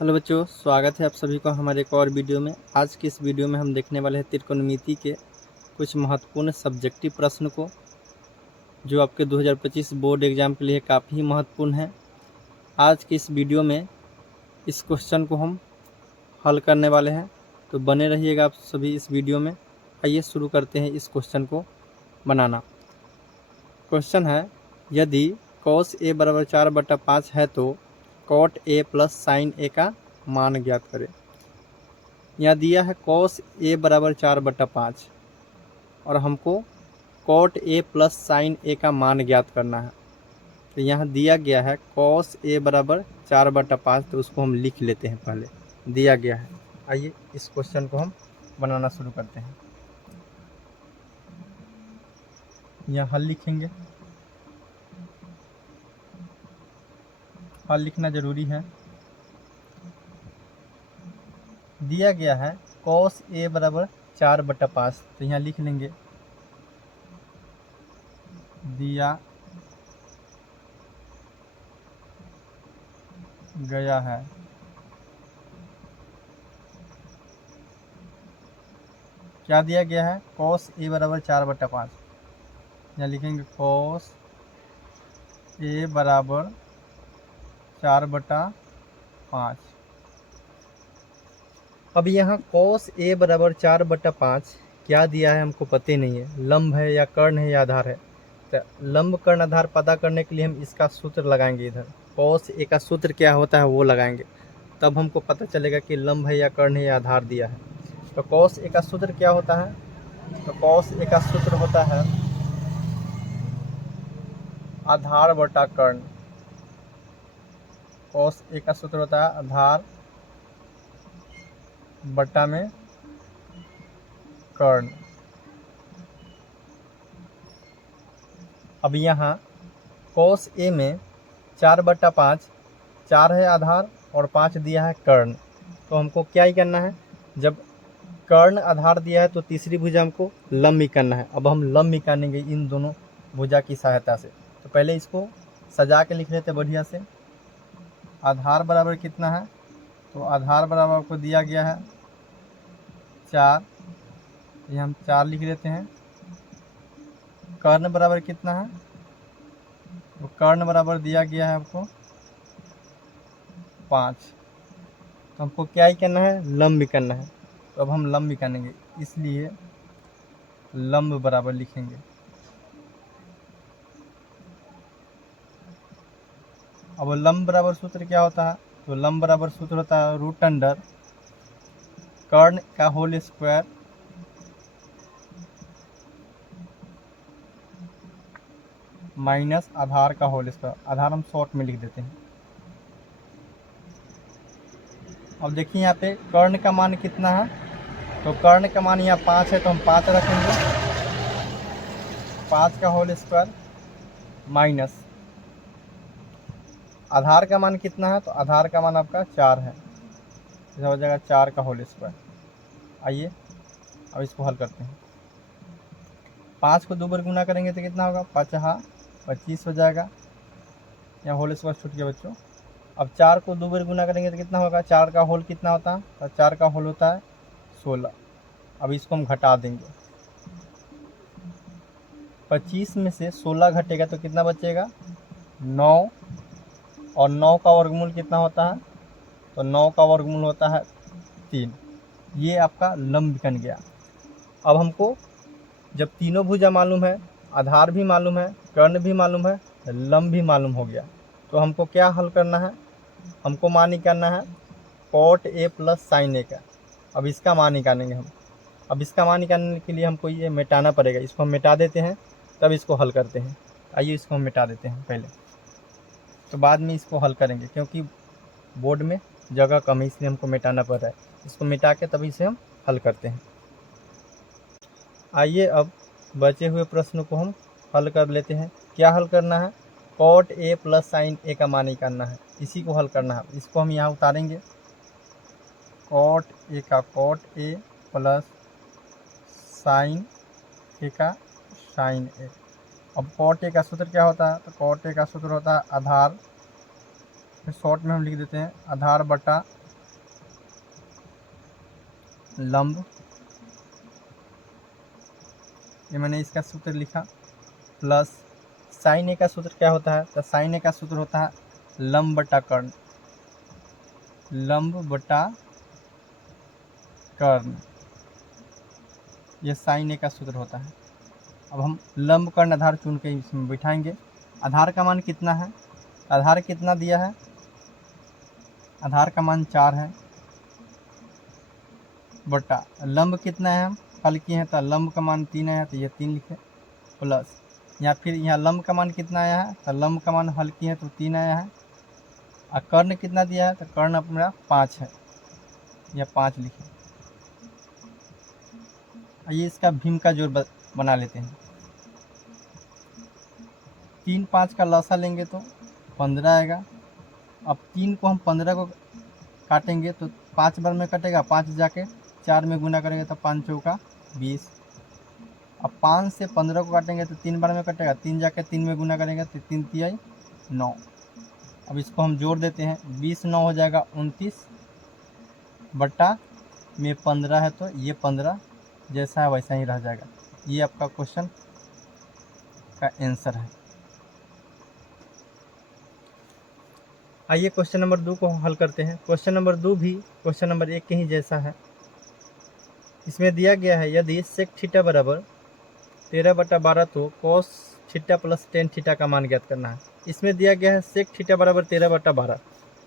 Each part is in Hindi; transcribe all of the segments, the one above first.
हेलो बच्चों, स्वागत है आप सभी का हमारे एक और वीडियो में। आज की इस वीडियो में हम देखने वाले हैं त्रिकोणमिति के कुछ महत्वपूर्ण सब्जेक्टिव प्रश्न को, जो आपके 2025 बोर्ड एग्जाम के लिए काफ़ी महत्वपूर्ण है। आज की इस वीडियो में इस क्वेश्चन को हम हल करने वाले हैं, तो बने रहिएगा आप सभी इस वीडियो में। आइए शुरू करते हैं इस क्वेश्चन को बनाना। क्वेश्चन है, यदि cos a बराबर 4/5 है तो cot a plus sin a का मान ज्ञात करें। यहाँ दिया है cos a बराबर 4/5 और हमको cot a plus sin a का मान ज्ञात करना है। तो यहाँ दिया गया है cos a बराबर 4/5, तो उसको हम लिख लेते हैं। पहले दिया गया है। आइए इस क्वेश्चन को हम बनाना शुरू करते हैं। यहाँ हल लिखेंगे। हल लिखना जरूरी है। दिया गया है cos a बराबर 4/5, तो यहाँ लिख लेंगे दिया गया है क्या दिया गया है cos a बराबर 4/5। यहाँ लिखेंगे cos a बराबर 4/5। अब यहाँ cos a बराबर 4/5 क्या दिया है हमको पता नहीं है। लंब है या कर्ण है या आधार है। तो लंब कर्ण आधार पता करने के लिए हम इसका सूत्र लगाएंगे। इधर cos a का सूत्र क्या होता है वो लगाएंगे, तब हमको पता चलेगा कि लंब है या कर्ण है या आधार दिया है। तो cos a का सूत्र क्या होता है? तो cos a का सूत्र होता है आधार बटा कर्ण। cos a का सूत्र होता है आधार बटा में कर्ण। अब यहाँ cos a में 4/5, 4 है आधार और 5 दिया है कर्ण। तो हमको क्या ही करना है, जब कर्ण आधार दिया है तो तीसरी भुजा हमको लंब ही करना है। अब हम लंब निकालेंगे इन दोनों भुजा की सहायता से। तो पहले इसको सजा के लिख लेते बढ़िया से। आधार बराबर कितना है, तो आधार बराबर आपको दिया गया है 4, ये हम 4 लिख लेते हैं। कर्ण बराबर कितना है, तो कर्ण बराबर दिया गया है आपको 5। तो हमको क्या ही करना है, लंब भी करना है। तो अब हम लंब भी करेंगे, इसलिए लंब बराबर लिखेंगे। अब लंब बराबर सूत्र क्या होता है, तो लंब बराबर सूत्र होता है √अंडर कर्ण का होल स्क्वायर माइनस आधार का होल स्क्वायर। आधार हम शॉर्ट में लिख देते हैं। अब देखिए यहाँ पे कर्ण का मान कितना है, तो कर्ण का मान यहाँ 5 है, तो हम 5 रखेंगे। 5 का होल स्क्वायर माइनस आधार का मान कितना है, तो आधार का मान आपका 4 है, तो हो जाएगा 4 का होल स्क्वायर। आइए अब इसको हल करते हैं। 5 को 2 बार गुना करेंगे तो कितना होगा, 5 हाँ 25 हो जाएगा। यहाँ होल स्क्वायर छूट गया बच्चों। अब 4 को 2 बार गुना करेंगे तो कितना होगा, 4 का होल कितना होता है, तो 4 का होल होता है 16। अब इसको हम घटा देंगे। 25 में से 16 घटेगा तो कितना बचेगा, 9। और 9 का वर्गमूल कितना होता है, तो 9 का वर्गमूल होता है 3। ये आपका लंब बन गया। अब हमको जब तीनों भुजा मालूम है, आधार भी मालूम है, कर्ण भी मालूम है, लंब भी मालूम हो गया, तो हमको क्या हल करना है, हमको मान निकालना है cot a plus sin a का। अब इसका मान निकालेंगे हम। अब इसका मान निकालने के लिए हमको ये मिटाना पड़ेगा। इसको हम मिटा देते हैं, तब इसको हल करते हैं। आइए इसको हम मिटा देते हैं पहले, तो बाद में इसको हल करेंगे, क्योंकि बोर्ड में जगह कम है इसलिए हमको मिटाना पड़ रहा है। इसको मिटा के तभी से हम हल करते हैं। आइए अब बचे हुए प्रश्न को हम हल कर लेते हैं। क्या हल करना है, cot a plus sin a का मान निकालना है, इसी को हल करना है। इसको हम यहाँ उतारेंगे, cot a का cot a plus sin a का sin a। अब cot a का सूत्र क्या होता है, तो cot a का सूत्र होता है आधार, शॉर्ट में हम लिख देते हैं आधार बटा लंब, ये मैंने इसका सूत्र लिखा, प्लस साइन ए का सूत्र क्या होता है, तो साइन ए का सूत्र होता है लंब बटा कर्ण, लंब बटा कर्ण, ये साइन ए का सूत्र होता है। अब हम लंब कर्ण आधार चुन के इसमें बिठाएंगे। आधार का मान कितना है, आधार कितना दिया है, आधार का मान 4 है, बटा लंब कितना है, हम हल किए हैं तो लंब का मान 3 आया है, तो ये 3 लिखे, प्लस या फिर यहाँ लंब का मान कितना आया है, तो लंब का मान हल किए हैं तो 3 आया है, और कर्ण कितना दिया है, तो कर्ण अपना 5 है, या 5 लिखे। आइए इसका भीम का जोड़ बना लेते हैं। 3 5 का लसा लेंगे तो 15 आएगा। अब 3 को हम 15 को काटेंगे तो 5 बार में कटेगा, 5 जाके 4 में गुना करेंगे तो 5 चौका 20। अब 5 से 15 को काटेंगे तो 3 बार में कटेगा, 3 जाके 3 में गुना करेंगे तो 3 तिहाई 9। अब इसको हम जोड़ देते हैं, 20 9 हो जाएगा 29, बटा में 15 है तो ये 15 जैसा है वैसा ही रह जाएगा। ये आपका क्वेश्चन का आंसर है। आइए क्वेश्चन नंबर 2 को हल करते हैं। क्वेश्चन नंबर 2 भी क्वेश्चन नंबर 1 के ही जैसा है। इसमें दिया गया है यदि सेक थीटा बराबर 13/12 तो cos theta plus tan theta का मान ज्ञात करना है। इसमें दिया गया है सेक थीटा बराबर 13/12।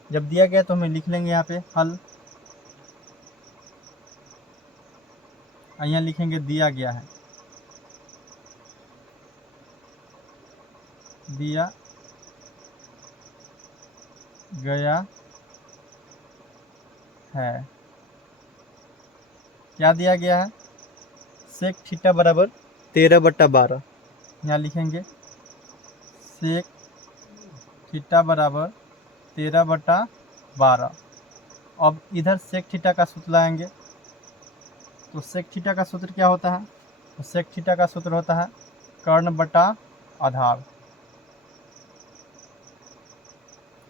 जब दिया गया तो हमें लिख लेंगे यहाँ पे हल, यहाँ लिखेंगे दिया गया है, दिया गया है, क्या दिया गया है, सेक थीटा बराबर 13/12। यहाँ लिखेंगे सेक थीटा बराबर 13/12। अब इधर सेक थीटा का सूत्र लाएंगे तो सेक थीटा का सूत्र क्या होता है, तो सेक थीटा का सूत्र होता है कर्ण बटा आधार।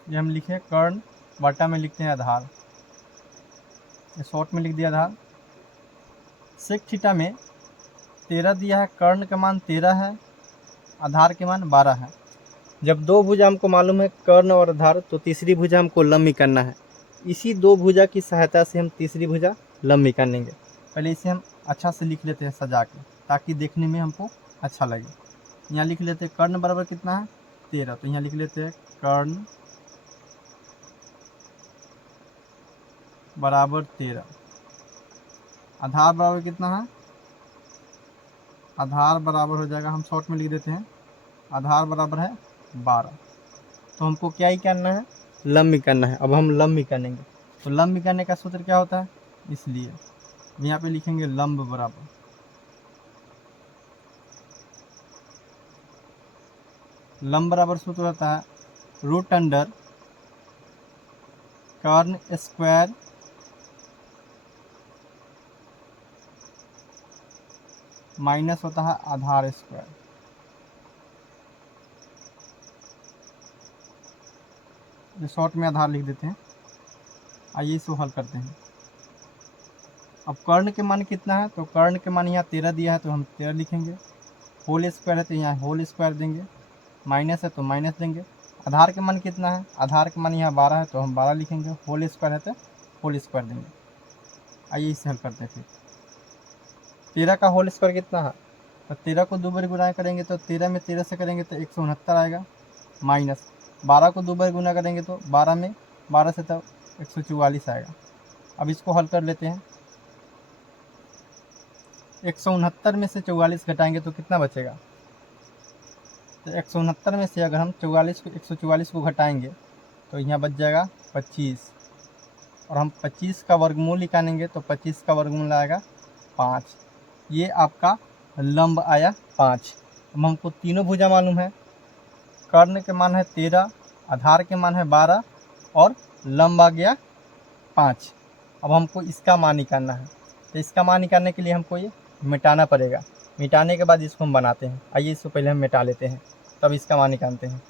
ये हम लिखे कर्ण, बटा में लिखते हैं आधार, ये शॉर्ट में लिख दिया आधार। सेक थीटा में 13 दिया है, कर्ण का मान 13 है, आधार के मान 12 है। जब दो भुजा हमको मालूम है कर्ण और आधार, तो तीसरी भुजा हमको लंब करना है। इसी दो भुजा की सहायता से हम तीसरी भुजा लंब करेंगे। पहले इसे हम अच्छा से लिख लेते हैं सजा के, ताकि देखने में हमको अच्छा लगे। यहाँ लिख लेते हैं कर्ण बराबर कितना है 13, तो यहाँ लिख लेते हैं कर्ण बराबर 13। आधार बराबर कितना है, आधार बराबर हो जाएगा, हम शॉर्ट में लिख देते हैं, आधार बराबर है 12। तो हमको क्या ही करना है, लंब करना है। अब हम लंब करेंगे तो लंब करने का सूत्र क्या होता है, इसलिए यहाँ पे लिखेंगे लंब बराबर, लंब बराबर सूत्र होता है रूट अंडर कर्ण स्क्वायर माइनस होता है आधार स्क्वायर। ये शॉर्ट में आधार लिख देते हैं। आइए इसको हल करते हैं। अब कर्ण के मान कितना है, तो कर्ण के मान यहाँ 13 दिया है तो हम 13 लिखेंगे, होल स्क्वायर है तो यहाँ होल स्क्वायर देंगे, माइनस है तो माइनस देंगे। आधार के मान कितना है, आधार के मान यहाँ 12 है तो हम 12 लिखेंगे, होल स्क्वायर है तो होल स्क्वायर देंगे। आइए इसे हल करते हैं। फिर 13 का होल स्क्वायर कितना है, तो 13 को 2 बार गुना करेंगे तो 13 में 13 से करेंगे तो 169 आएगा, माइनस 12 को 2 बार गुना करेंगे तो 12 में 12 से तो 144 आएगा। अब इसको हल कर लेते हैं। 169 में से 44 घटाएंगे तो कितना बचेगा, तो 169 में से अगर हम 144 को घटाएंगे तो यहाँ बच जाएगा 25, और हम 25 का वर्गमूल निकालेंगे तो 25 का वर्गमूल आएगा 5। ये आपका लंब आया 5। अब हमको तीनों भुजा मालूम है, कर्ण के मान है 13, आधार के मान है 12 और लंब आ गया 5। अब हमको इसका मान निकालना है, तो इसका मान निकालने के लिए हमको ये मिटाना पड़ेगा। मिटाने के बाद इसको हम बनाते हैं। आइए इसको पहले हम मिटा लेते हैं, तब इसका मान निकालते हैं।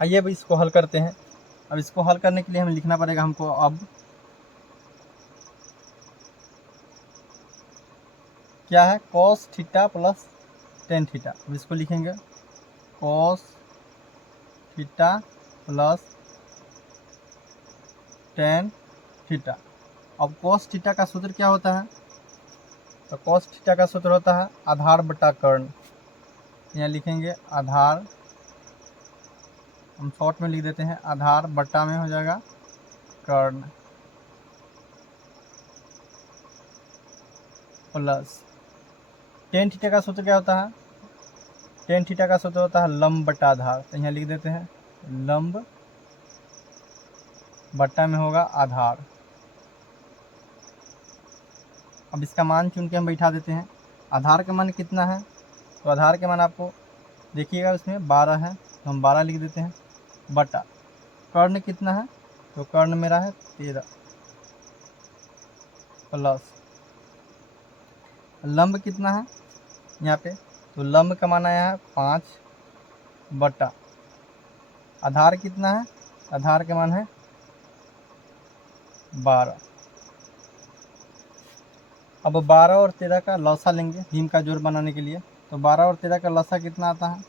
आइए अब इसको हल करते हैं। अब इसको हल करने के लिए हमें लिखना पड़ेगा हमको, अब क्या है, cos theta plus tan theta. अब इसको लिखेंगे cos theta plus tan theta. अब कॉस थीटा का सूत्र क्या होता है, तो कॉस थीटा का सूत्र होता है आधार बटा कर्ण। यहाँ लिखेंगे आधार, हम शॉर्ट में लिख देते हैं, आधार बटा में हो जाएगा कर्ण प्लस टेन थीटा का सूत्र क्या होता है, टेन थीटा का सूत्र होता है लंब बटा आधार। तो यहाँ लिख देते हैं लंब बटा में होगा आधार। अब इसका मान चुन के हम बैठा देते हैं। आधार का मान कितना है, तो आधार के मान आपको देखिएगा उसमें 12 है, तो हम 12 लिख देते हैं, बटा कर्ण कितना है, तो कर्ण मेरा है 13 प्लस लंब कितना है यहाँ पे, तो लंब का मान आया है 5 बटा आधार कितना है, आधार का मान है 12। अब 12 और 13 का लौसा लेंगे भीम का जोड़ बनाने के लिए। तो 12 और 13 का लौसा कितना आता है,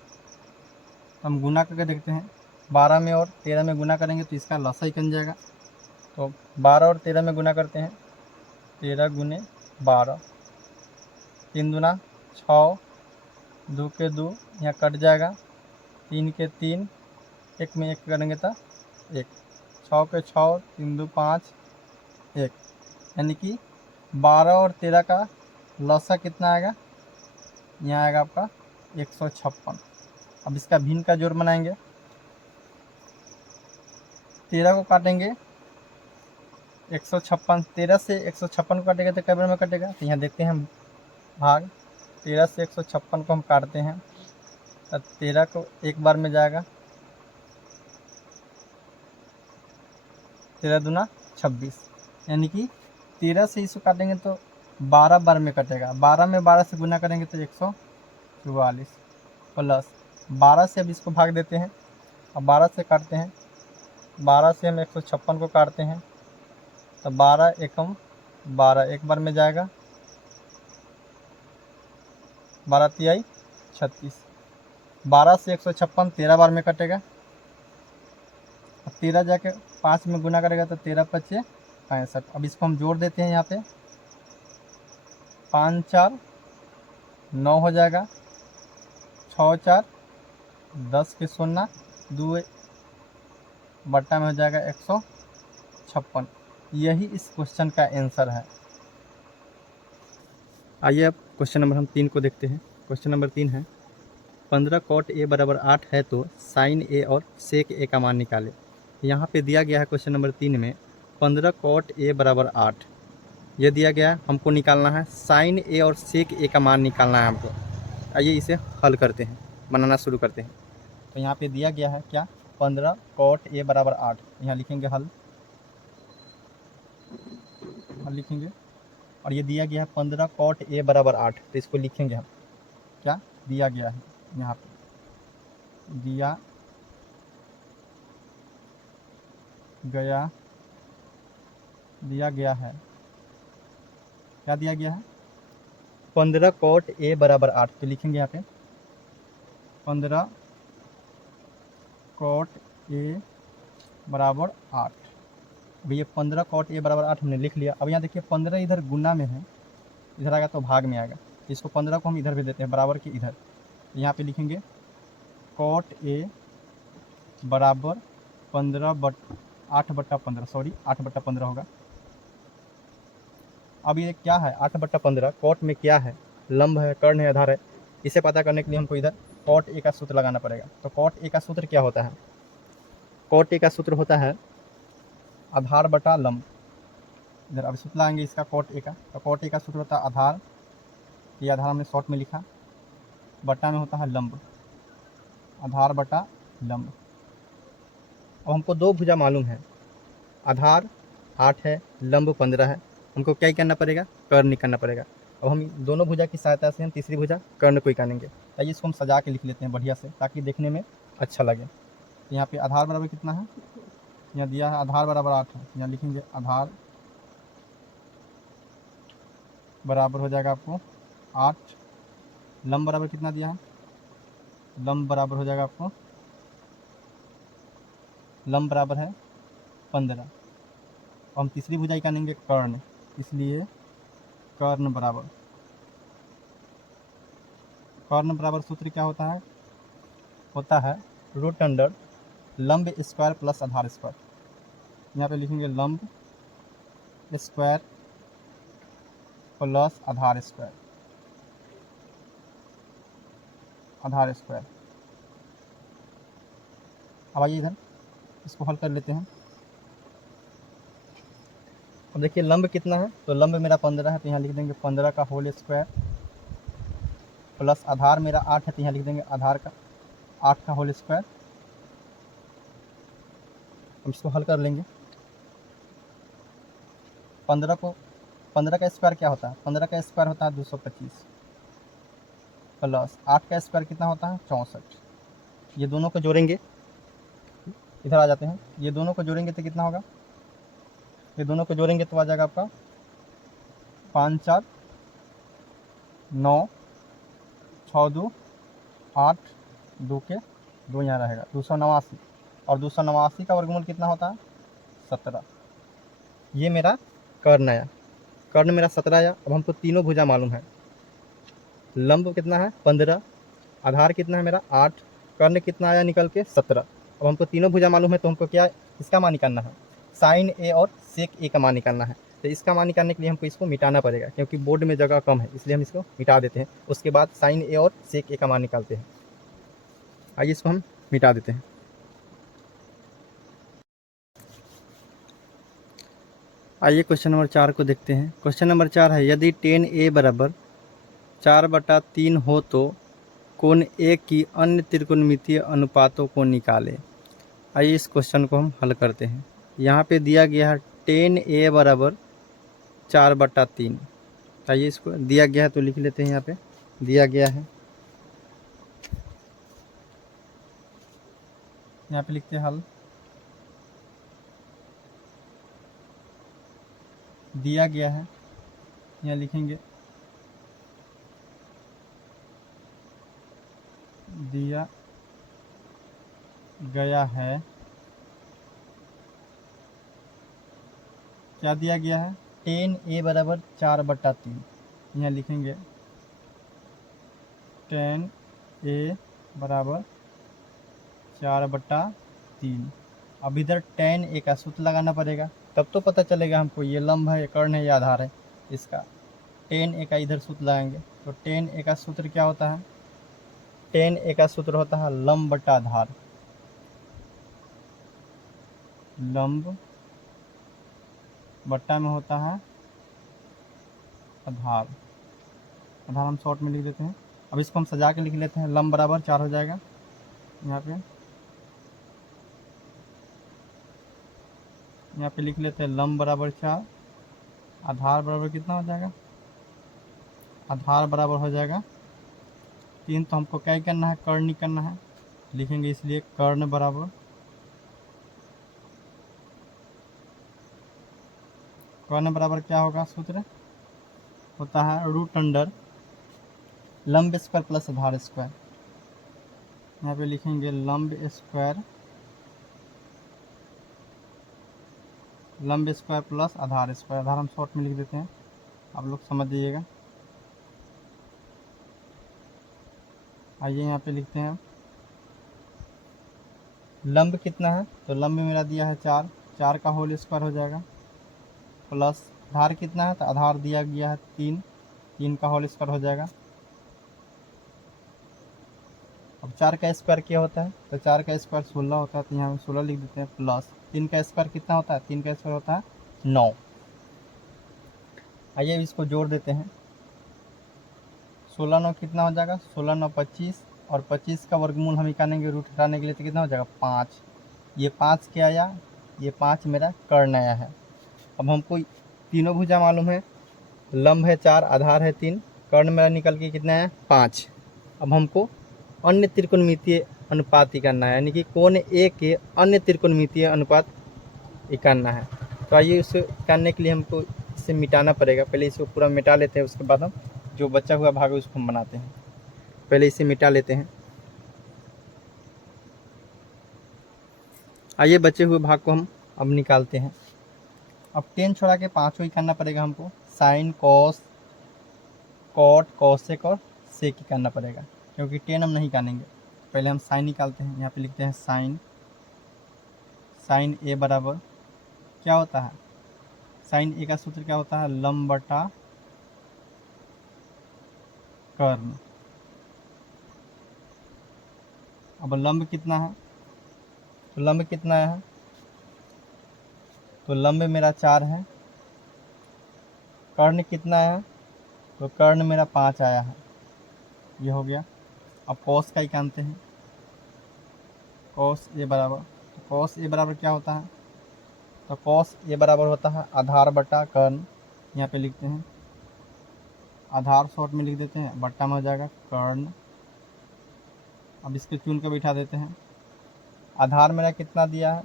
हम गुना करके देखते हैं। 12 में और 13 में गुना करेंगे तो इसका लौसा ही बन जाएगा। तो 12 और 13 में गुना करते हैं, 13 गुने 12, 3 दूना 6, 2 के 2 यहाँ कट जाएगा, 3 के 3, 1 में 1 करेंगे तो 1, 6 के 6, 3 2 5, 1, यानी कि 12 और 13 का लौसा कितना आएगा, यहाँ आएगा आपका 156। अब इसका भिन्न का जोड़ बनाएंगे, 13 को काटेंगे 156, 13 से 156 को काटेगा तो कैबल में कटेगा, तो यहाँ देखते हैं हम भाग, 13 से 156 को हम काटते हैं तो 13 को एक बार में जाएगा, 13 दूना 26, यानी कि 13 से इसको काटेंगे तो 12 बार में कटेगा, 12 में 12 से गुना करेंगे तो 144 प्लस 12 से अब इसको भाग देते हैं, अब 12 से काटते हैं, 12 से हम 156 को काटते हैं तो 12 एकम 12 एक बार में जाएगा, 12 तिहाई 36, 12 से 156 13 बार में कटेगा, 13 जाके 5 में गुना करेगा तो 13 पचे 65। अब इसको हम जोड़ देते हैं, यहाँ पे 5 4 9 हो जाएगा, 6 4 10 के 0 2 बट्टा में हो जाएगा 156। यही इस क्वेश्चन का आंसर है। आइए अब क्वेश्चन नंबर हम 3 को देखते हैं। क्वेश्चन नंबर 3 है 15 कॉट ए बराबर 8 है तो साइन ए और सेक ए का मान निकाले। यहाँ पे दिया गया है क्वेश्चन नंबर 3 में 15 कॉट ए बराबर 8, ये दिया गया है, हमको निकालना है साइन ए और सेक ए का मान निकालना है हमको। आइए इसे हल करते हैं, बनाना शुरू करते हैं। तो यहाँ पे दिया गया है क्या, 15 कॉट ए बराबर 8, यहाँ लिखेंगे हल लिखेंगे, और ये दिया गया है 15 कॉट ए बराबर 8, तो इसको लिखेंगे हम क्या दिया गया है, यहाँ पे दिया गया है, क्या दिया गया है, 15 कॉट ए बराबर 8, तो लिखेंगे यहाँ पे 15 कॉट ए बराबर 8। अब ये 15 कॉट ए बराबर 8 हमने लिख लिया। अब यहाँ देखिए 15 इधर गुना में है, इधर आएगा तो भाग में आएगा, इसको 15 को हम इधर भी देते हैं बराबर के इधर, यहाँ पे लिखेंगे कॉट ए बराबर 8 बटा 15, सॉरी 8 बटा 15 होगा। अब ये क्या है 8 बटा 15, कॉट में क्या है, लंब है, कर्ण है, आधार है, इसे पता करने के लिए हमको इधर कॉट ए का सूत्र लगाना पड़ेगा। तो कॉट ए का सूत्र क्या होता है, कॉट ए का सूत्र होता है आधार बटा लंब। इधर अब सूत्र लाएंगे इसका कॉट ए का, तो कॉट ए का सूत्र होता है आधार, ये आधार हमने शॉर्ट में लिखा, बटा में होता है लंब, आधार बटा लंब। अब हमको दो भुजा मालूम है, आधार 8 है, लंब 15 है, हमको क्या करना पड़ेगा, कर्ण निकालना पड़ेगा। अब हम दोनों भुजा की सहायता से हम तीसरी भुजा कर्ण को निकालेंगे। आइए इसको हम सजा के लिख लेते हैं बढ़िया से, ताकि देखने में अच्छा लगे। यहाँ पे आधार बराबर कितना है, यहाँ दिया है आधार बराबर 8 है, यहाँ लिखेंगे आधार बराबर हो जाएगा आपको 8, लंब बराबर कितना दिया है, लंब बराबर हो जाएगा आपको, लंब बराबर है 15। हम तीसरी भुजा निकालेंगे कर्ण, इसलिए कर्ण बराबर सूत्र क्या होता है रूट अंडर लंब स्क्वायर प्लस आधार स्क्वायर। यहाँ पे लिखेंगे लंब स्क्वायर प्लस आधार स्क्वायर। अब आइए इधर इसको हल कर लेते हैं। अब देखिए लंब कितना है, तो लंब मेरा 15 है, तो यहाँ लिख देंगे 15 का होल स्क्वायर प्लस आधार मेरा 8 है, तो यहाँ लिख देंगे आधार का 8 का होल स्क्वायर। हम इसको हल कर लेंगे। 15 का स्क्वायर क्या होता है, 15 का स्क्वायर होता है 225 प्लस 8 का स्क्वायर कितना होता है 64। ये दोनों को जोड़ेंगे, इधर आ जाते हैं, ये दोनों को जोड़ेंगे तो कितना होगा, ये दोनों को जोड़ेंगे तो आ जाएगा आपका 5 4 9 6 2 8 2 के 2 यहाँ रहेगा 289, और 289 का वर्गमूल कितना होता है 17। ये मेरा कर्ण आया, कर्ण मेरा 17 आया। अब हमको तीनों भुजा मालूम है, लंब कितना है 15, आधार कितना है मेरा 8, कर्ण कितना आया निकल के 17। अब हमको तीनों भुजा मालूम है, तो हमको क्या इसका मान निकालना है, साइन ए और सेक ए का मान निकालना है। तो इसका मान निकालने के लिए हमको इसको मिटाना पड़ेगा, क्योंकि बोर्ड में जगह कम है, इसलिए हम इसको मिटा देते हैं। उसके बाद साइन ए और सेक ए का मान निकालते हैं। आइए इसको हम मिटा देते हैं। आइए क्वेश्चन नंबर 4 को देखते हैं। क्वेश्चन नंबर 4 है, यदि tan a बराबर 4/3 हो तो कोण ए की अन्य त्रिकोणमितीय अनुपातों को निकालें। आइए इस क्वेश्चन को हम हल करते हैं। यहाँ पे दिया गया है tan a बराबर 4/3। आइए इसको दिया गया है तो लिख लेते हैं, यहाँ पे दिया गया है, यहाँ पे लिखते हैं हल। दिया गया है, यहाँ लिखेंगे दिया गया है, क्या दिया गया है, tan a बराबर 4/3। यहाँ लिखेंगे tan a बराबर 4/3। अब इधर tan a का सूत्र लगाना पड़ेगा, तब तो पता चलेगा हमको ये लंब है, कर्ण है या आधार है। इसका tan a का इधर सूत्र लगाएंगे, तो tan a का सूत्र क्या होता है, tan a का सूत्र होता है लंब बटा आधार। लंब बट्टा में होता है आधार, आधार हम शॉर्ट में लिख देते हैं। अब इसको हम सजा के लिख लेते हैं, लंब बराबर 4 हो जाएगा, यहाँ पे लिख लेते हैं लंब बराबर 4, आधार बराबर कितना हो जाएगा, आधार बराबर हो जाएगा 3। तो हमको क्या करना है, कर्ण निकालना है, लिखेंगे इसलिए कर्ण बराबर क्या होगा, सूत्र होता है रूट अंडर लंब स्क्वायर प्लस आधार स्क्वायर। यहाँ पे लिखेंगे लंब स्क्वायर प्लस आधार स्क्वायर। आधार हम शॉर्ट में लिख देते हैं, आप लोग समझ जाइएगा। आइए यहाँ पे लिखते हैं लंब कितना है, तो लंब मेरा दिया है 4, 4 का होल स्क्वायर हो जाएगा, प्लस आधार कितना है, तो आधार दिया गया है 3, 3 का होल स्क्वायर हो जाएगा। अब 4 का स्क्वायर क्या होता है, तो 4 का स्क्वायर 16 होता है, तो यहाँ 16 लिख देते हैं, प्लस 3 का स्क्वायर कितना होता है, 3 का स्क्वायर होता है 9। आइए इसको जोड़ देते हैं, 16 9 कितना हो जाएगा, 16 9 25, और 25 का वर्गमूल हम निकालेंगे रूट हटाने के लिए, तो कितना हो जाएगा 5। ये 5 क्या आया, ये 5 मेरा कर्ण आया है। अब हमको तीनों भुजा मालूम है, लंब है 4, आधार है 3, कर्ण मेरा निकल के कितना है 5। अब हमको अन्य त्रिकोणमितीय अनुपात करना है, यानी कि कोण ए के अन्य त्रिकोणमितीय अनुपात करना है। तो आइए उसे करने के लिए हमको इसे मिटाना पड़ेगा, पहले इसको पूरा मिटा लेते हैं, उसके बाद हम जो बचा हुआ भाग है उसको हम बनाते हैं। पहले इसे मिटा लेते हैं। आइए बचे हुए भाग को हम अब निकालते हैं। अब 10 छोड़ा के पाँचों ही करना पड़ेगा हमको। साइन, कॉस, कॉट, कॉसेक और सेक ही करना पड़ेगा, क्योंकि 10 हम नहीं काटेंगे। पहले हम साइन निकालते हैं। यहाँ पे लिखते हैं साइन। साइन ए बराबर क्या होता है? साइन ए का सूत्र क्या होता है? लंब बटा कर्ण। अब लंब कितना है? तो लंब कितना है? तो लंब मेरा 4 है। कर्ण कितना है? तो कर्ण मेरा 5 आया है। ये हो गया। अब कॉस का ही जानते हैं। कॉस ए बराबर, तो कॉस ए बराबर क्या होता है? तो कॉस ए बराबर होता है आधार बटा कर्ण। यहाँ पे लिखते हैं आधार, शॉर्ट में लिख देते हैं, बट्टा में हो जाएगा कर्ण। अब इसको चुन के बैठा देते हैं। आधार मेरा कितना दिया है?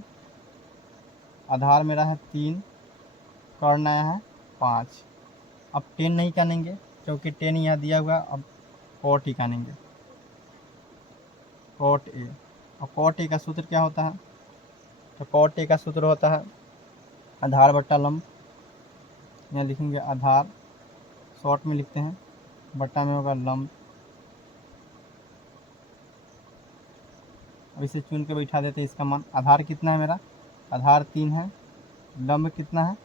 आधार मेरा है 3, कर्ण आया है 5। अब 10 नहीं कानेंगे, क्योंकि 10 यहाँ दिया हुआ। अब कॉट ही कानेंगे, कॉट ए। और कॉट ए का सूत्र क्या होता है? तो कॉट ए का सूत्र होता है आधार बट्टा लंब। यहाँ लिखेंगे आधार, शॉर्ट में लिखते हैं, बट्टा में होगा लंब। अब इसे चुन के बैठा देते हैं। इसका मान आधार कितना है मेरा? आधार 3 है। लंब कितना है?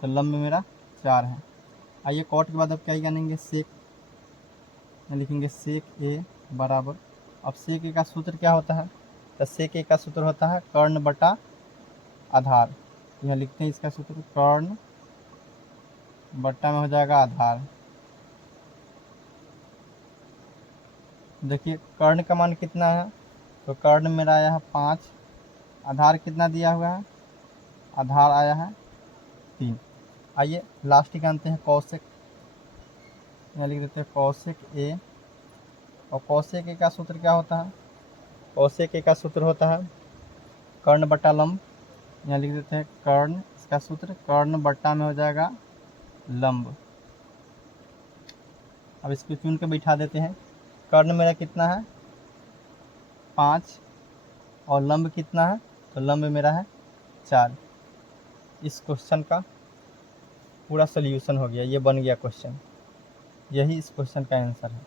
तो लंब मेरा 4 है। आइए कॉट के बाद अब क्या ही जानेंगे? सेक। यहाँ लिखेंगे सेक ए बराबर, अब सेक ए का सूत्र क्या होता है? तो सेक ए का सूत्र होता है कर्ण बटा आधार। यहाँ लिखते हैं इसका सूत्र, कर्ण बट्टा में हो जाएगा आधार। देखिए कर्ण का मान कितना है? तो कर्ण मेरा आया है 5। आधार कितना दिया हुआ है? आधार आया है 3। आइए लास्ट ही जानते हैं कौशिक। यहाँ लिख देते हैं कौशिक ए। और कौशिक ए का सूत्र क्या होता है? कौशिक ए का सूत्र होता है कर्ण बट्टा लंब। यहाँ लिख देते हैं कर्ण, इसका सूत्र कर्ण बट्टा में हो जाएगा लंब। अब इसको चुन के बैठा देते हैं। कर्ण मेरा कितना है? 5। और लंब कितना है? तो लंब मेरा है 4। इस क्वेश्चन का पूरा सोल्यूशन हो गया, ये बन गया क्वेश्चन। यही इस क्वेश्चन का आंसर है।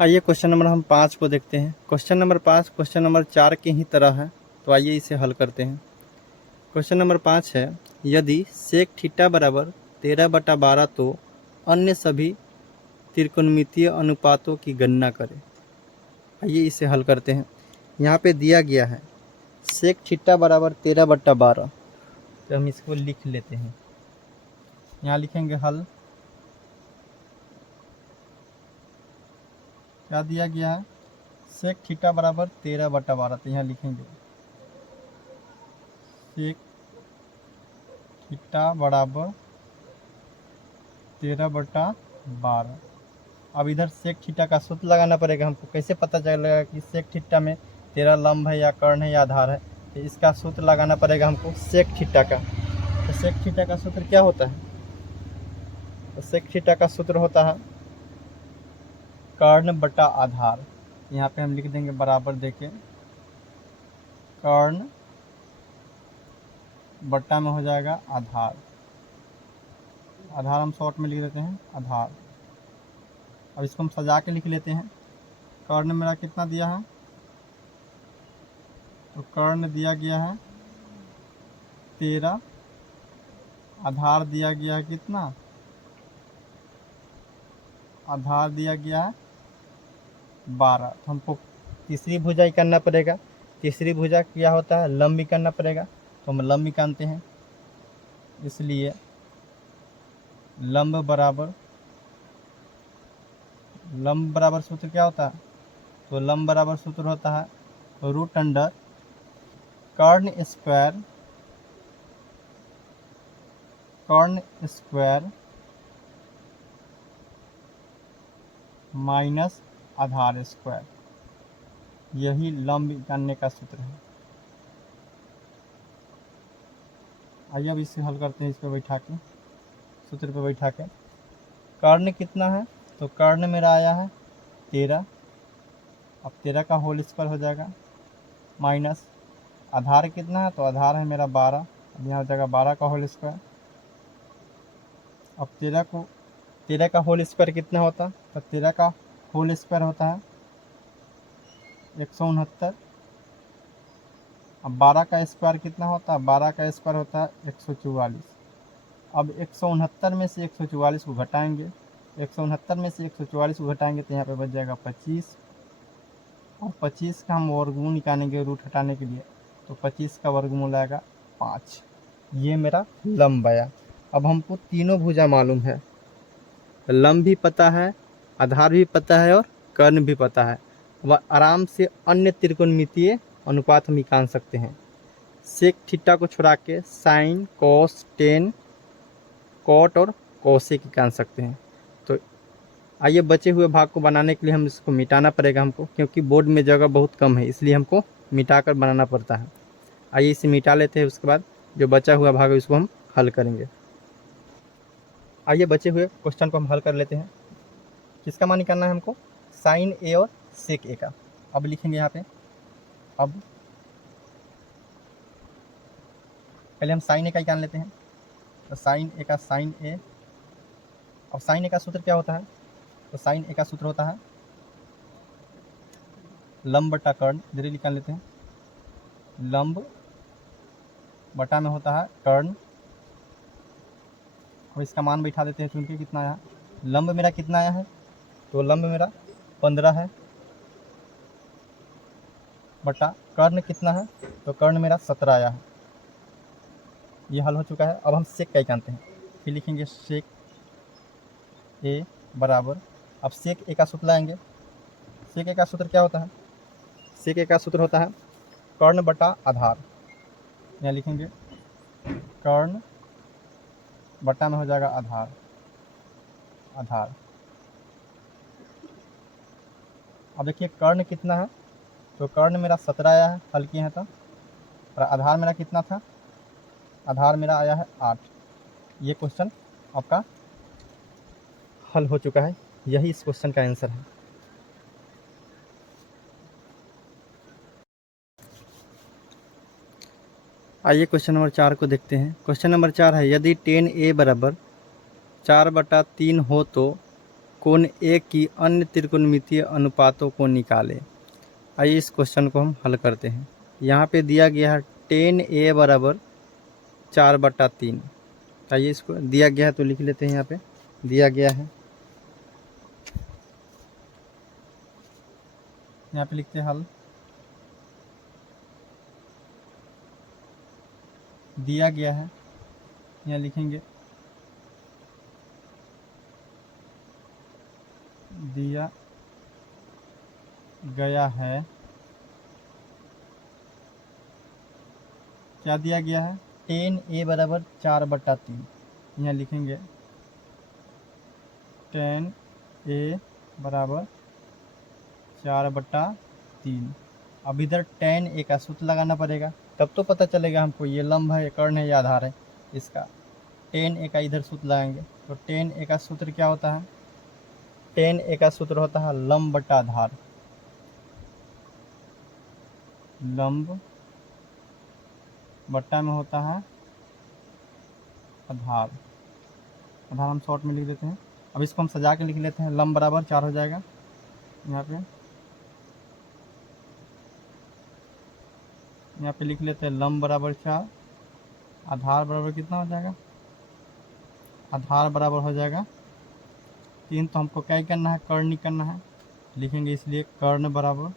आइए क्वेश्चन नंबर हम 5 को देखते हैं। क्वेश्चन नंबर 5 क्वेश्चन नंबर 4 के ही तरह है, तो आइए इसे हल करते हैं। क्वेश्चन नंबर 5 है, यदि सेक थीटा बराबर 13/12 तो अन्य सभी त्रिकोणमितीय अनुपातों की गणना करें। आइए इसे हल करते हैं। यहाँ पे दिया गया है सेक थीटा बराबर 13/12, तो हम इसको लिख लेते हैं। यहाँ लिखेंगे हल। क्या दिया गया है? सेक थीटा बराबर 13/12, तो यहाँ लिखेंगे सेक थीटा बराबर 13/12। अब इधर सेक थीटा का सूत्र लगाना पड़ेगा हमको। कैसे पता चलेगा कि सेक थीटा में 13 लंब है या कर्ण है या आधार है? तो इसका सूत्र लगाना पड़ेगा हमको सेक थीटा का। तो सेक थीटा का सूत्र क्या होता है? तो सेक थीटा का सूत्र होता है कर्ण बटा आधार। यहाँ पे हम लिख देंगे बराबर देके कर्ण बट्टा में हो जाएगा आधार। आधार हम शॉर्ट में लिख देते हैं आधार। अब इसको हम सजा के लिख लेते हैं। कर्ण मेरा कितना दिया है? तो कर्ण दिया गया है 13। आधार दिया गया है कितना? आधार दिया गया है 12। तो हमको तीसरी भुजा ही करना पड़ेगा। तीसरी भुजा क्या होता है? लंब भी करना पड़ेगा, तो हम लंब भी जानते हैं। इसलिए लंब बराबर सूत्र क्या होता है? तो लंब बराबर सूत्र होता है रूट अंडर कर्ण स्क्वायर माइनस आधार स्क्वायर। यही लंब जानने का सूत्र है। आइए अब इसे हल करते हैं, इस पर बैठा के सूत्र पे बैठा के। कर्ण कितना है, तो कर्ण मेरा आया है 13। अब 13 का होल स्क्वायर हो जाएगा माइनस आधार कितना है, तो आधार है मेरा 12। अब यहाँ हो जाएगा 12 का होल स्क्वायर। अब 13 का होल स्क्वायर कितना होता है, तो 13 का होल स्क्वायर होता है 169। अब 12 का स्क्वायर कितना होता है, 12 का स्क्वायर होता है 144। अब 169 में से 144 को घटाएंगे, 169 में से 144 को घटाएंगे तो यहाँ पे बच जाएगा 25। और 25 का हम वर्गमूल निकालेंगे रूट हटाने के लिए, तो 25 का वर्गमूल आएगा 5। ये मेरा लंब आया। अब हमको तीनों भुजा मालूम है, लंब भी पता है, आधार भी पता है और कर्ण भी पता है। वह आराम से अन्य त्रिकोणमितीय अनुपात हम निकाल सकते हैं। सेक थीटा को छुड़ा के साइन, कॉस, टेन, कॉट और कॉसेक निकाल सकते हैं। तो आइए बचे हुए भाग को बनाने के लिए हम इसको मिटाना पड़ेगा हमको, क्योंकि बोर्ड में जगह बहुत कम है, इसलिए हमको मिटाकर बनाना पड़ता है। आइए इसे मिटा लेते हैं, उसके बाद जो बचा हुआ भाग है उसको हम हल करेंगे। आइए बचे हुए क्वेश्चन को हम हल कर लेते हैं। किसका मान निकालना है हमको, साइन ए और सेक ए का। अब लिखेंगे यहाँ पे, अब पहले हम साइन ए का निकाल लेते हैं। तो साइन ए का साइन ए, अब साइन ए का सूत्र क्या होता है, तो साइन ए का सूत्र होता है लंब बटा कर्ण। जरिए निकाल लेते हैं, लंब बटा में होता है कर्ण। और इसका मान बैठा देते हैं चुन के, कितना आया, लंब मेरा कितना आया है, तो लंब मेरा 15 है, बटा कर्ण कितना है, तो कर्ण मेरा 17 आया है। ये हल हो चुका है। अब हम सेक का जानते हैं, फिर लिखेंगे सेक ए बराबर, अब सेक ए का सूत्र लाएंगे। सेक ए का सूत्र क्या होता है, सेक ए का सूत्र होता है कर्ण बटा आधार। यहाँ लिखेंगे कर्ण बटा में हो जाएगा आधार, आधार। अब देखिए कर्ण कितना है, तो कर्ण मेरा 17 आया है, हल किए हैं तो। और आधार मेरा कितना था, आधार मेरा आया है 8। ये क्वेश्चन आपका हल हो चुका है, यही इस क्वेश्चन का आंसर है। आइए क्वेश्चन नंबर 4 को देखते हैं। क्वेश्चन नंबर 4 है, यदि tan a बराबर 4/3 हो तो कोण ए की अन्य त्रिकोणमितीय अनुपातों को निकालें। आइए इस क्वेश्चन को हम हल करते हैं। यहाँ पे दिया गया है tan a बराबर 4/3। आइए इसको दिया गया है तो लिख लेते हैं, यहाँ पे दिया गया है, यहाँ पे लिखते हैं हल। दिया गया है, यहाँ लिखेंगे दिया गया है, क्या दिया गया है, tan a बराबर 4/3। यहाँ लिखेंगे tan a बराबर 4/3। अब इधर tan a का सूत्र लगाना पड़ेगा, तब तो पता चलेगा हमको ये लंब है, कर्ण है या आधार है इसका। tan a का इधर सूत्र लगाएंगे, तो tan a का सूत्र क्या होता है, tan a का सूत्र होता है लंब बटा आधार, लंब बट्टा में होता है आधार। आधार हम शॉर्ट में लिख देते हैं। अब इसको हम सजा के लिख लेते हैं, लंब बराबर 4 हो जाएगा, यहाँ पे लिख लेते हैं लंब बराबर 4, आधार बराबर कितना हो जाएगा, आधार बराबर हो जाएगा 3। तो हमको क्या करना है, कर्ण नहीं करना है, लिखेंगे इसलिए कर्ण बराबर,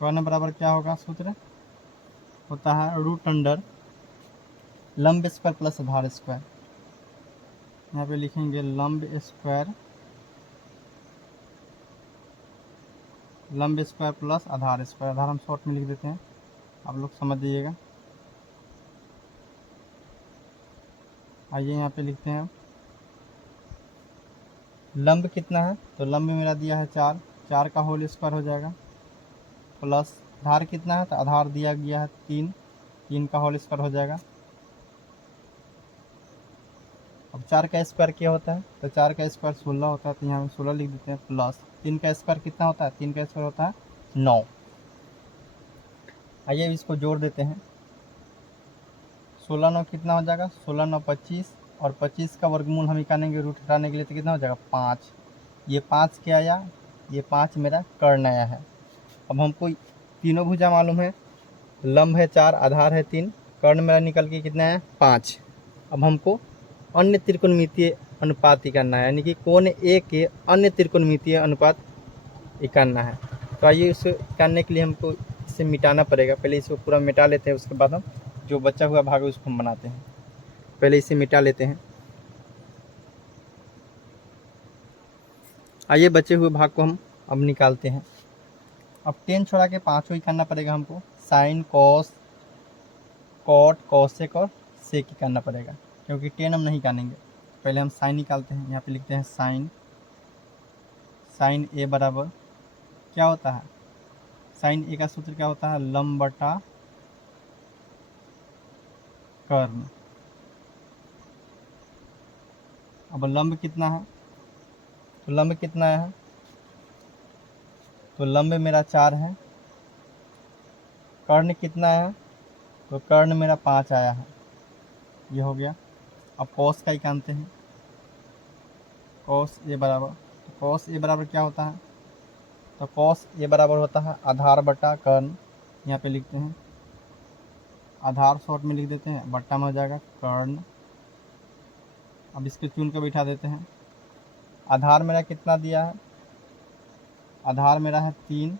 कर्ण बराबर क्या होगा, सूत्र होता है रूट अंडर लंब स्क्वायर प्लस आधार स्क्वायर। यहाँ पे लिखेंगे लंब स्क्वायर, लंब स्क्वायर प्लस आधार स्क्वायर। आधार हम शॉर्ट में लिख देते हैं, आप लोग समझ जाइएगा। आइए यहाँ पे लिखते हैं लंब कितना है, तो लंब मेरा दिया है 4, 4 का होल स्क्वायर हो जाएगा, प्लस आधार कितना है, तो आधार दिया गया है 3, 3 का होल स्क्वायर हो जाएगा। अब 4 का स्क्वायर क्या होता है, तो 4 का स्क्वायर 16 होता है, तो यहाँ हम 16 लिख देते हैं, प्लस 3 का स्क्वायर कितना होता है, 3 का स्क्वायर होता है 9। आइए इसको जोड़ देते हैं। 16 9 कितना हो जाएगा, 16 9 25, और 25 का वर्गमूल हम निकालेंगे रूट हटाने के लिए, तो कितना हो जाएगा 5। ये 5 क्या आया, ये 5 मेरा कर्ण आया है। अब हमको तीनों भुजा मालूम है, लंब है 4, आधार है 3, कर्ण मेरा निकल के कितना है 5। अब हमको अन्य त्रिकोणमितीय अनुपात करना है, यानी कि कोण ए के अन्य त्रिकोणमितीय अनुपात करना है। तो आइए इसे करने के लिए हमको इसे मिटाना पड़ेगा। पहले इसको पूरा मिटा लेते हैं, उसके बाद हम जो बचा हुआ भाग है उसको हम बनाते हैं। पहले इसे मिटा लेते हैं। आइए बचे हुए भाग को हम अब निकालते हैं। अब 10 छोड़ा के 5 ही करना पड़ेगा हमको। साइन कॉस कॉट कॉसेक और सेक ही करना पड़ेगा, क्योंकि 10 हम नहीं काटेंगे। पहले हम साइन निकालते हैं। यहाँ पे लिखते हैं साइन ए बराबर क्या होता है, साइन ए का सूत्र क्या होता है, लंब बटा कर्ण। अब लंब कितना है, तो लंब कितना है, तो लंब मेरा 4 है। कर्ण कितना है, तो कर्ण मेरा 5 आया है, ये हो गया। अब कॉस का ही जानते हैं, कॉस ए बराबर, तो कॉस ए बराबर क्या होता है, तो कॉस ए बराबर होता है आधार बटा कर्ण। यहाँ पे लिखते हैं आधार, शॉर्ट में लिख देते हैं, बट्टा में हो जाएगा कर्ण। अब इसके चुन के बैठा देते हैं। आधार मेरा कितना दिया है, आधार मेरा है 3,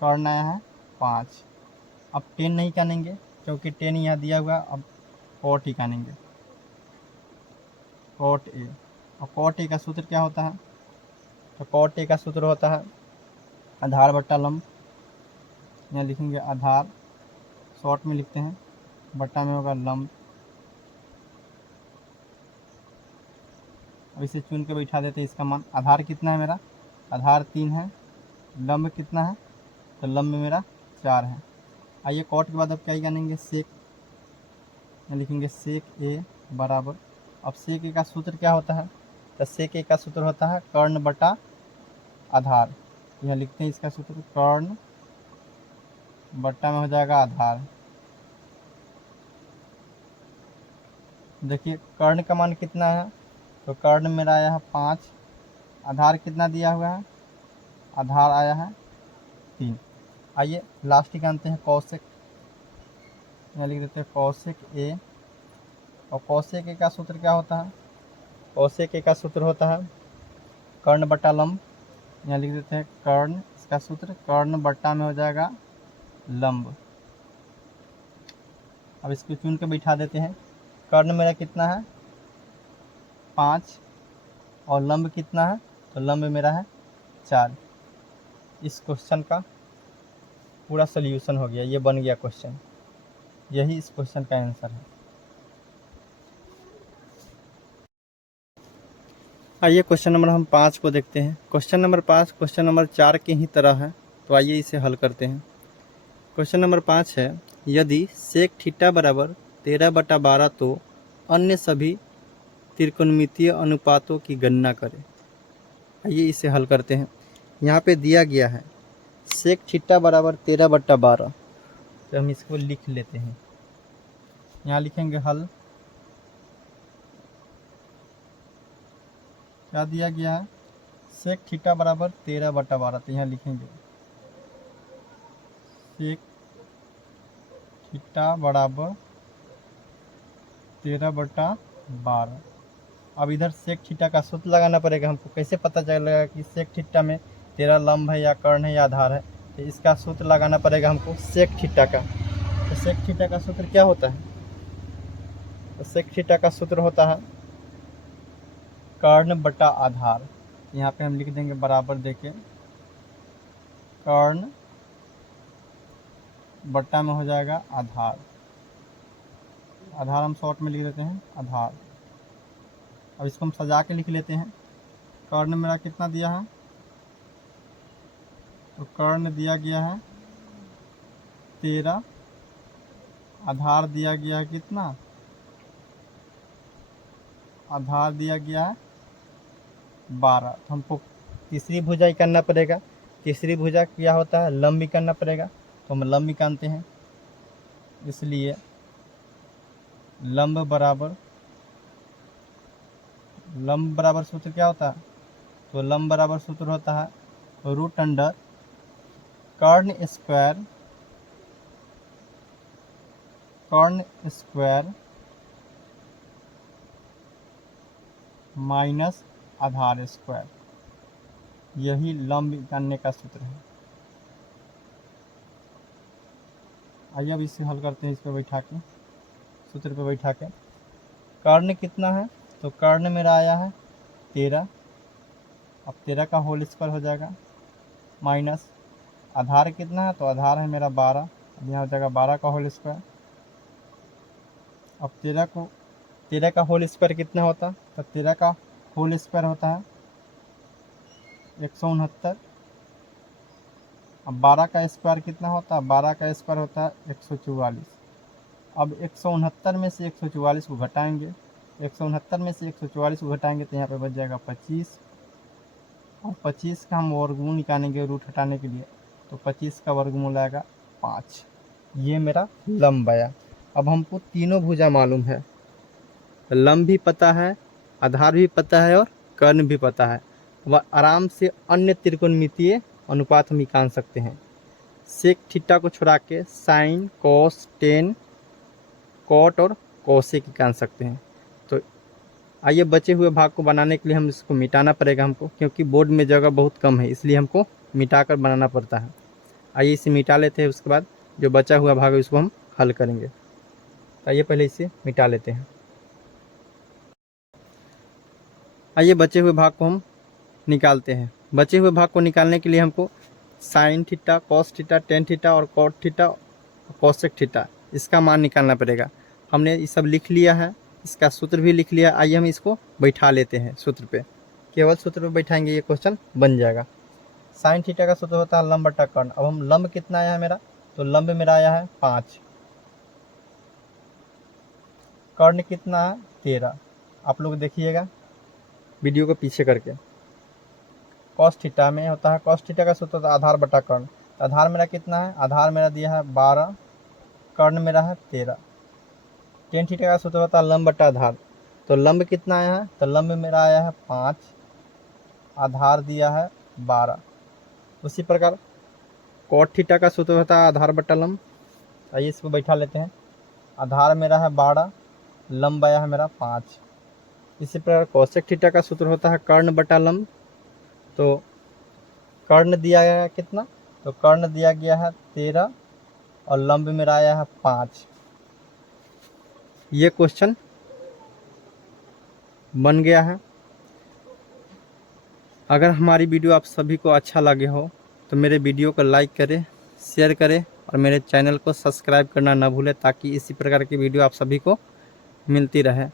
कर्ण आया है 5। अब 10 नहीं कानेंगे, क्योंकि 10 यहाँ दिया हुआ। अब कॉट ही कानेंगे, कॉट ए। और कॉट ए का सूत्र क्या होता है, तो कॉट ए का सूत्र होता है आधार बट्टा लंब। यहाँ लिखेंगे आधार, शॉर्ट में लिखते हैं, बट्टा में होगा लंब। अब इसे चुन के बैठा देते हैं। इसका मान आधार कितना है मेरा, आधार 3 है, लंब कितना है, तो लंब मेरा 4 है। आइए कॉट के बाद अब क्या ही जानेंगे, सेक। यहाँ लिखेंगे सेक ए बराबर, अब सेक ए का सूत्र क्या होता है, तो सेक ए का सूत्र होता है कर्ण बटा आधार। यहाँ लिखते हैं इसका सूत्र, कर्ण बट्टा में हो जाएगा आधार। देखिए कर्ण का मान कितना है, तो कर्ण मेरा आया है 5, आधार कितना दिया हुआ है, आधार आया है 3। आइए लास्ट ही जानते हैं कौशिक। यहाँ लिख देते हैं कौशिक ए, और कौशिक ए का सूत्र क्या होता है, कौशिक ए का सूत्र होता है कर्ण बट्टा लंब। यहाँ लिख देते हैं कर्ण, इसका सूत्र कर्ण बट्टा में हो जाएगा लंब। अब इसको चुन के बैठा देते हैं। कर्ण मेरा कितना है 5, और लंब कितना है, तो लंब मेरा है 4। इस क्वेश्चन का पूरा सोल्यूशन हो गया, ये बन गया क्वेश्चन। यही इस क्वेश्चन का आंसर है। आइए क्वेश्चन नंबर हम 5 को देखते हैं। क्वेश्चन नंबर 5 क्वेश्चन नंबर 4 के ही तरह है, तो आइए इसे हल करते हैं। क्वेश्चन नंबर 5 है, यदि सेक थीटा बराबर 13/12 तो अन्य सभी त्रिकोणमितीय अनुपातों की गणना करें। आइए इसे हल करते हैं। यहाँ पे दिया गया है सेक थीटा बराबर 13/12, तो हम इसको लिख लेते हैं। यहाँ लिखेंगे हल, क्या दिया गया है, सेक थीटा बराबर 13/12, तो यहाँ लिखेंगे सेक थीटा बराबर 13/12। अब इधर सेक थीटा का सूत्र लगाना पड़ेगा हमको। कैसे पता चलेगा कि सेक थीटा में 13 लंब है या कर्ण है या आधार है, तो इसका सूत्र लगाना पड़ेगा हमको सेक थीटा का। तो सेक थीटा का सूत्र क्या होता है, तो सेक थीटा का सूत्र होता है कर्ण बटा आधार। यहाँ पे हम लिख देंगे बराबर देके, कर्ण बट्टा में हो जाएगा आधार। आधार हम शॉर्ट में लिख देते हैं आधार। अब इसको हम सजा के लिख लेते हैं। कर्ण मेरा कितना दिया है, तो कर्ण दिया गया है 13, आधार दिया गया है कितना, आधार दिया गया है 12। तो हमको तीसरी भुजा ही करना पड़ेगा। तीसरी भुजा क्या होता है, लंब भी करना पड़ेगा, तो हम लंब भी जानते हैं। इसलिए लंब बराबर सूत्र क्या होता है, तो लंब बराबर सूत्र होता है रूट अंडर कर्ण स्क्वायर माइनस आधार स्क्वायर। यही लंब जानने का सूत्र है। आइए अब इसे हल करते हैं, इस पर बैठा के, सूत्र पे बैठा के। कर्ण कितना है, तो कर्ण मेरा आया है 13। अब 13 का होल स्क्वायर हो जाएगा, माइनस आधार कितना है, तो आधार है मेरा 12। अब यहाँ हो जाएगा 12 का होल स्क्वायर। अब 13 का होल स्क्वायर कितना होता है, तो 13 का होल स्क्वायर होता है 169। अब 12 का स्क्वायर कितना होता है, 12 का स्क्वायर होता है 144। अब 169 में से 144 को घटाएंगे, 169 में से 144 को घटाएंगे तो यहाँ पे बच जाएगा 25। और 25 का हम वर्गमूल निकालेंगे रूट हटाने के लिए, तो 25 का वर्गमूल आएगा 5। ये मेरा लंब आया। अब हमको तीनों भुजा मालूम है, लंब भी पता है, आधार भी पता है और कर्ण भी पता है। वह आराम से अन्य त्रिकोणमितीय अनुपात हम निकाल सकते हैं। सेक थीटा को छुड़ा के साइन, कॉस, टेन, कॉट और कॉसेक निकाल सकते हैं। तो आइए बचे हुए भाग को बनाने के लिए हम इसको मिटाना पड़ेगा हमको, क्योंकि बोर्ड में जगह बहुत कम है, इसलिए हमको मिटाकर बनाना पड़ता है। आइए इसे मिटा लेते हैं, उसके बाद जो बचा हुआ भाग है उसको हम हल करेंगे। आइए पहले इसे मिटा लेते हैं। आइए बचे हुए भाग को हम निकालते हैं। बचे हुए भाग को निकालने के लिए हमको sine theta, cos theta, tan theta और कॉट थीटा, कॉसेक थीटा, इसका मान निकालना पड़ेगा। हमने ये सब लिख लिया है, इसका सूत्र भी लिख लिया। आइए हम इसको बैठा लेते हैं सूत्र पे। केवल सूत्र पे बैठाएंगे, ये क्वेश्चन बन जाएगा। साइन थीटा का सूत्र होता है लंब बटा कर्ण। अब हम लंब कितना आया है मेरा, तो लंब मेरा आया है 5। कर्ण कितना है 13। आप लोग देखिएगा वीडियो को पीछे करके। कॉस थीटा में होता है, कॉस थीटा का सूत्र होता है आधार बटा कर्ण। आधार मेरा कितना है, आधार मेरा दिया है 12, कर्ण मेरा है 13। टेन थीटा का सूत्र होता है लंब बटा आधार। तो लंब कितना आया है, तो लंब मेरा आया है 5, आधार दिया है 12। उसी प्रकार कॉट थीटा का सूत्र होता है आधार बटा लंब। आइए इसको बैठा लेते हैं। आधार मेरा है 12, लंब आया है मेरा 5। इसी प्रकार कॉसेक थीटा का सूत्र होता है कर्ण बटा लंब। तो कर्ण दिया गया है कितना, तो कर्ण दिया गया है 13 और लंब मेरा आया है 5। ये क्वेश्चन बन गया है। अगर हमारी वीडियो आप सभी को अच्छा लगे हो तो मेरे वीडियो को लाइक करें, शेयर करें और मेरे चैनल को सब्सक्राइब करना ना भूलें, ताकि इसी प्रकार की वीडियो आप सभी को मिलती रहे।